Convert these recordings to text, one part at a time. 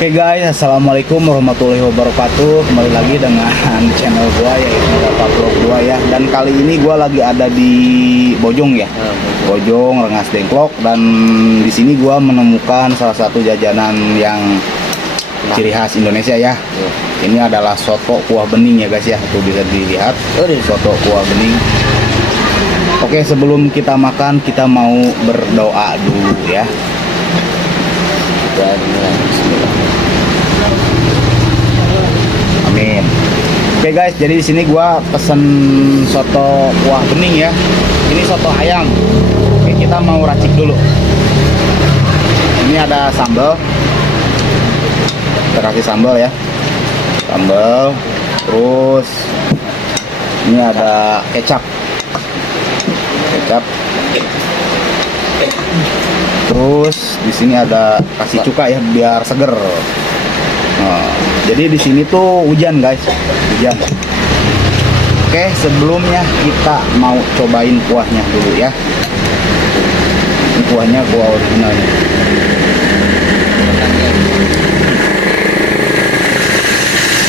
Oke guys, assalamualaikum warahmatullahi wabarakatuh. Kembali lagi dengan channel gua yaitu Bapak Vlog gua ya. Dan kali ini gua lagi ada di Bojong ya, Bojong Rengas Dengklok. Dan di sini gua menemukan salah satu jajanan yang ciri khas Indonesia ya. Ini adalah soto kuah bening ya guys ya. Tuh bisa dilihat, soto kuah bening. Oke, sebelum kita makan kita mau berdoa dulu ya. Amin. Oke guys, jadi di sini gua pesen soto kuah bening ya. Ini soto ayam. Oke, kita mau racik dulu. Ini ada sambal. Kita kasih sambal ya. Sambal. Terus ini ada kecap. Kecap. Terus di sini ada kasih cuka ya biar seger. Nah, jadi di sini tuh hujan guys, hujan. Oke, sebelumnya kita mau cobain kuahnya dulu ya. Ini kuahnya kuah originalnya.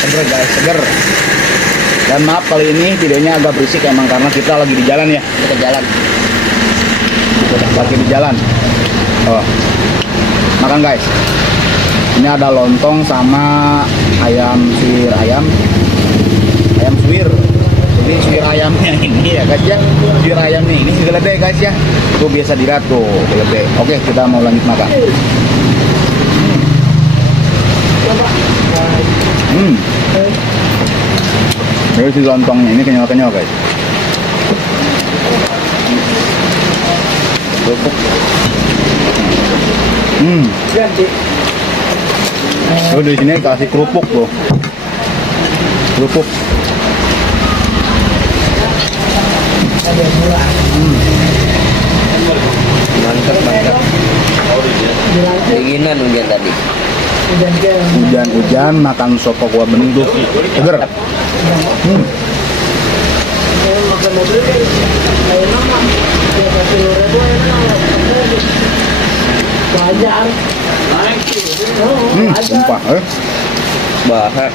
Seger guys, seger. Dan maaf kali ini videonya agak berisik emang karena kita lagi di jalan ya. Kita jalan. Lagi di jalan. Oh, makan guys. Ini ada lontong sama ayam suwir ayam suwir. Jadi suwir ayamnya ini ya guys ya. Suwir ayamnya ini geledek guys ya. Itu biasa dilihat tuh geledek. Oke, kita mau lanjut makan. Jadi si lontongnya ini kenyal-kenyal guys. Kerupuk. Tuh di sini kasih kerupuk tuh. Kerupuk. Mantap. Dinginan hujan tadi. Hujan-hujan makan soto kuah bening tuh seger. Sumpah Bahar.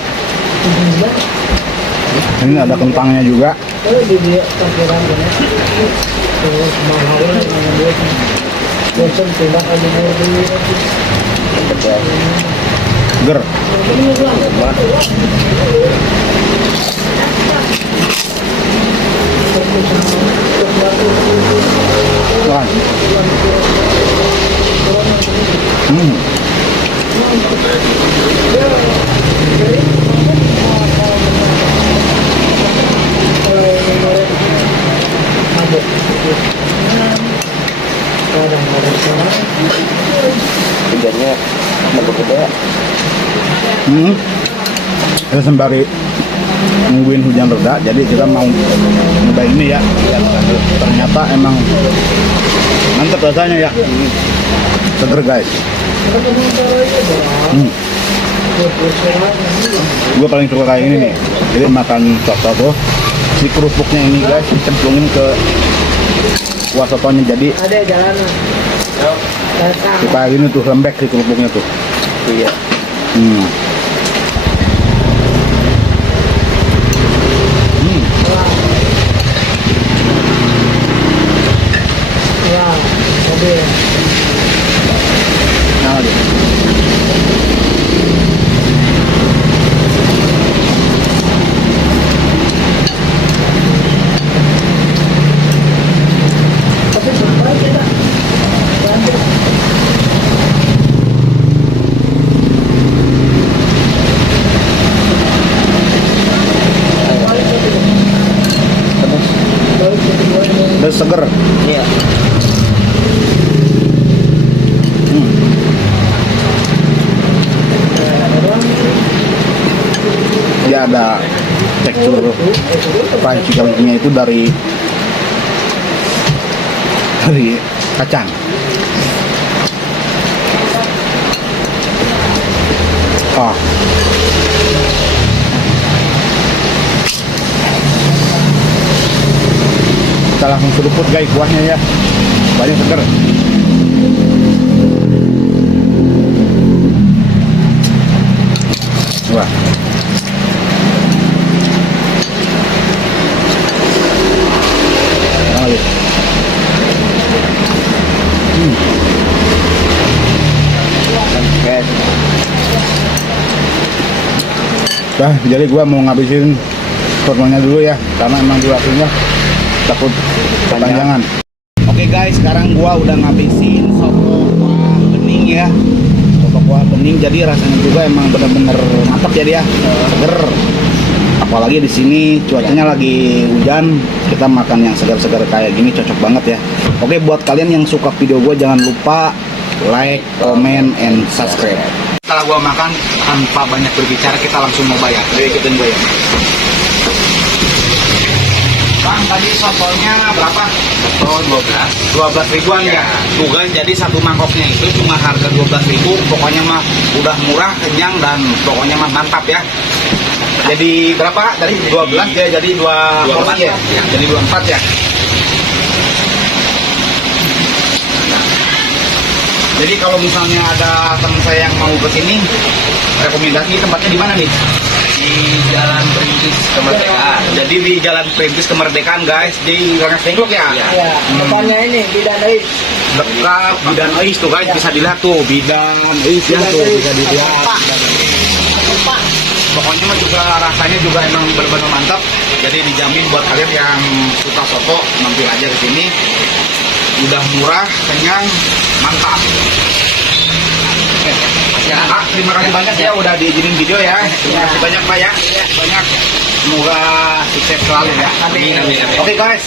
Ini ada kentangnya juga. Seger. Wah. Hujannya gede. Kita sembari nungguin hujan reda, jadi kita mau nyoba ini ya. Ternyata emang mantap rasanya ya. Seger guys. Gue paling suka kayak ini nih. Jadi makan soto tuh, si kerupuknya ini guys dicemplungin ke kuah sotonya, jadi ada jalanan. kayak gini tuh lembek si kerupuknya tuh. Iya. Ya, mobil. Nah, dia. Tapi sampai kita. Udah seger. Iya. Dia ada tekstur crunchy-nya itu dari kacang. Kita langsung seruput guys kuahnya ya, banyak seger. Wah. Lagi. Oke. Nah, jadi gua mau ngabisin kurmanya dulu ya, karena emang durasinya takut kepanjangan. Oke guys, sekarang gua udah ngabisin soto kuah bening ya. Soto kuah bening, jadi rasanya juga emang bener-bener mantap ya dia, seger. Apalagi di sini cuacanya lagi hujan, kita makan yang segar-segar kayak gini cocok banget ya. Oke, buat kalian yang suka video gua jangan lupa like, comment, and subscribe. Setelah gua makan tanpa banyak berbicara, kita langsung mau bayar. Ayo ikutin gue ya. Bang, tadi sotonya berapa? Soto 12 ribuan ya. Tuh guys, jadi satu mangkoknya itu cuma harga 12.000. Pokoknya mah udah murah, kenyang, dan pokoknya mah mantap ya. Jadi berapa? Tadi 12 ya, jadi 2 porsi ya. Jadi 24 ya. Jadi kalau misalnya ada teman saya yang mau ke sini, rekomendasi tempatnya di mana nih? Di Jalan Perintis Kemerdekaan. Jadi di Jalan Perintis Kemerdekaan guys, di Rengas Dengklok ya? Ya, depannya ini Bidan Ais. Dekat Bidan Ais tuh guys, bisa dilihat tuh Bidan Ais ya tuh, bisa dilihat. Pokoknya mah juga rasanya juga emang benar-benar mantap. Jadi dijamin buat kalian yang suka soto, mampir aja ke sini. Udah murah, kenyang, mantap. Ya, terima kasih banyak ya udah diizinin video ya. Terima kasih banyak Pak ya. Banyak. Semoga sukses selalu ya. Amin. Oke guys.